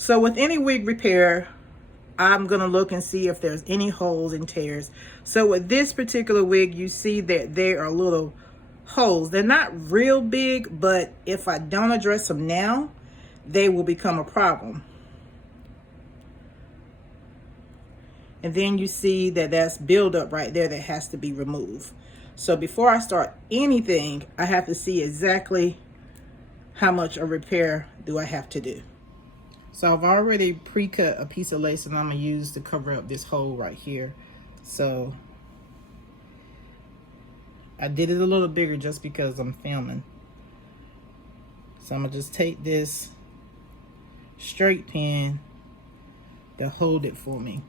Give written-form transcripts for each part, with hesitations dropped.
So with any wig repair, I'm gonna look and see if there's any holes and tears. So with this particular wig, you see that there are little holes. They're not real big, but if I don't address them now, they will become a problem. And then you see that that's buildup right there that has to be removed. So before I start anything, I have to see exactly how much a repair do I have to do. So I've already pre-cut a piece of lace and I'm gonna use to cover up this hole right here. So I did it a little bigger just because I'm filming. So I'm gonna just take this straight pin to hold it for me.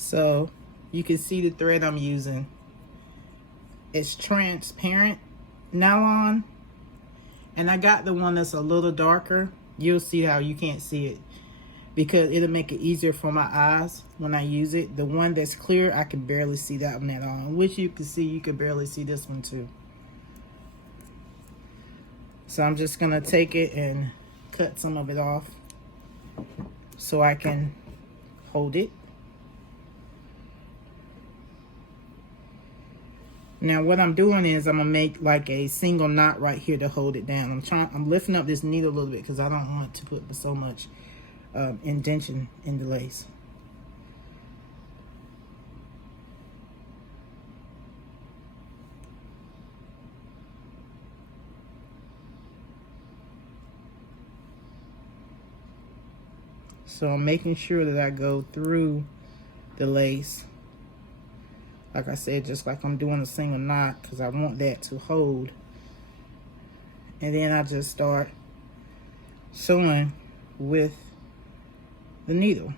So you can see the thread I'm using. It's transparent nylon, and I got the one that's a little darker. You'll see how you can't see it because it'll make it easier for my eyes when I use it. The one that's clear, I can barely see that one at all. Which you can see, you can barely see this one too. So I'm just gonna take it and cut some of it off so I can hold it. Now what I'm doing is I'm gonna make like a single knot right here to hold it down. I'm lifting up this needle a little bit because I don't want to put so much indentation in the lace. So I'm making sure that I go through the lace. Like I said, just like I'm doing a single knot because I want that to hold. And then I just start sewing with the needle.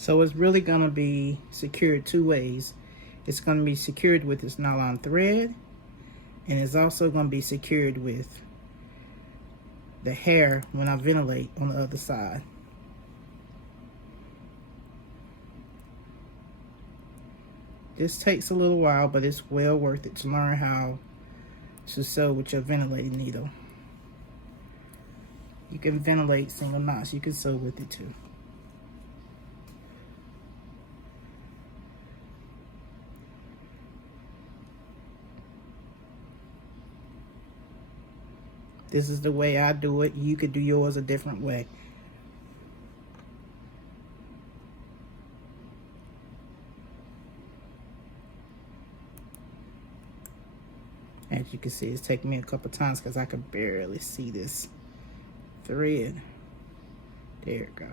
So it's really going to be secured two ways. It's going to be secured with this nylon thread, and it's also going to be secured with the hair when I ventilate on the other side. This takes a little while, but it's well worth it to learn how to sew with your ventilating needle. You can ventilate single knots. You can sew with it too. This is the way I do it. You could do yours a different way. As you can see, it's taken me a couple times because I can barely see this thread. There it goes.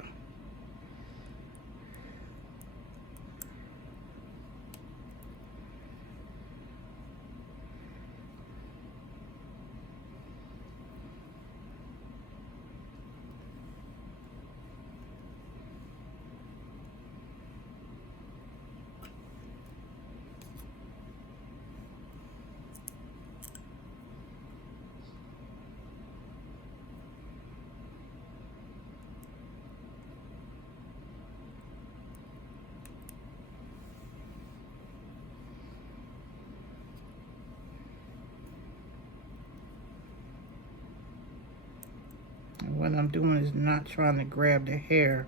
And what I'm doing is not trying to grab the hair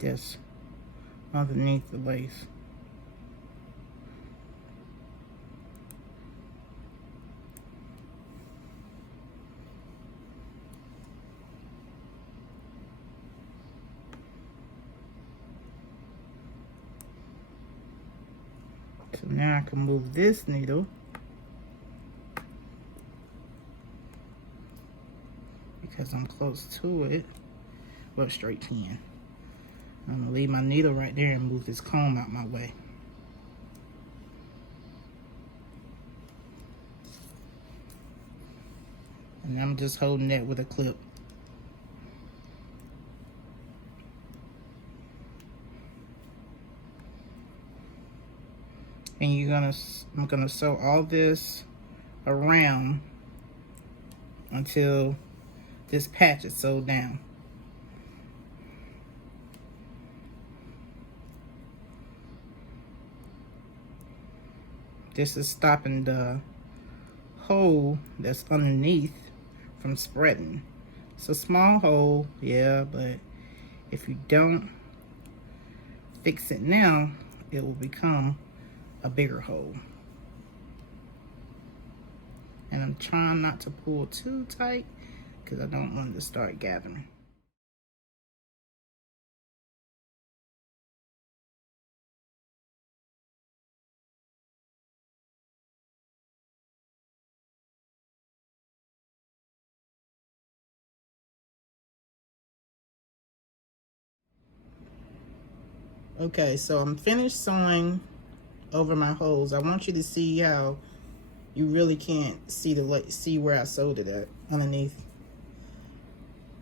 just underneath the lace. So now I can move this needle because I'm close to it. Well, straight 10. I'm gonna leave my needle right there and move this comb out my way. And I'm just holding that with a clip. And I'm gonna sew all this around until this patch is sewed down. This is stopping the hole that's underneath from spreading. It's a small hole, yeah, but if you don't fix it now, it will become a bigger hole. And I'm trying not to pull too tight because I don't want it to start gathering. Okay, so I'm finished sewing over my holes. I want you to see how you really can't see where I sewed it at underneath.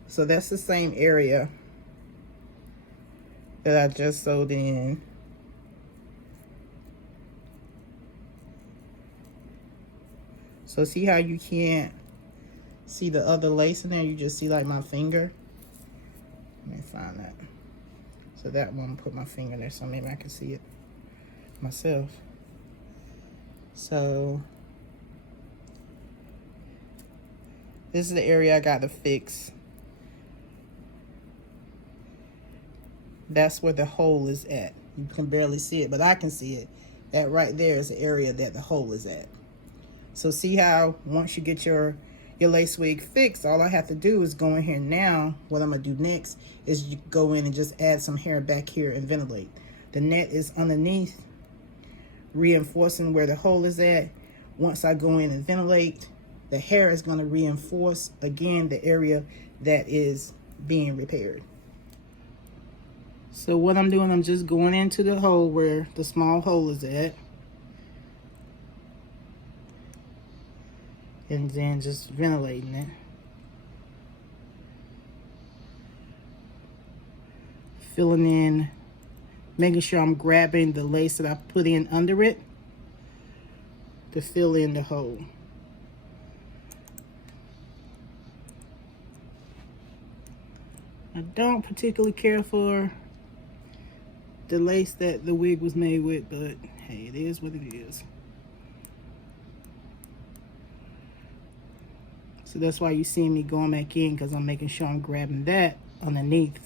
So that's the same area that I just sewed in. So see how you can't see the other lace in there? You just see like my finger. Let me find that. So that one, put my finger there so maybe I can see it myself. So this is the area I got to fix. That's where the hole is at. You can barely see it, but I can see it. That right there is the area that the hole is at. So see how once you get your lace wig fixed, all I have to do is go in here now. What I'm gonna do next is you go in and just add some hair back here and ventilate. The net is underneath, reinforcing where the hole is at. Once I go in and ventilate, the hair is gonna reinforce again the area that is being repaired. So what I'm doing, I'm just going into the hole where the small hole is at. And then just ventilating it. Filling in, making sure I'm grabbing the lace that I put in under it to fill in the hole. I don't particularly care for the lace that the wig was made with, but hey, it is what it is. So that's why you see me going back in, because I'm making sure I'm grabbing that underneath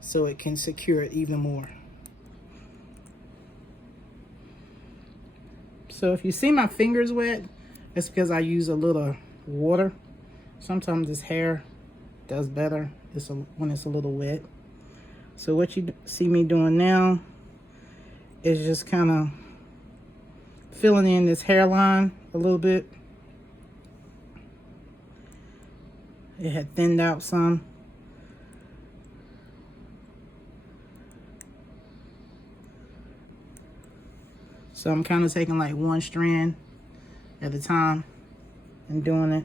so it can secure it even more. So if you see my fingers wet, it's because I use a little water. Sometimes this hair does better when it's a little wet. So what you see me doing now is just kind of filling in this hairline a little bit. It had thinned out some. So I'm kind of taking like one strand at a time and doing it.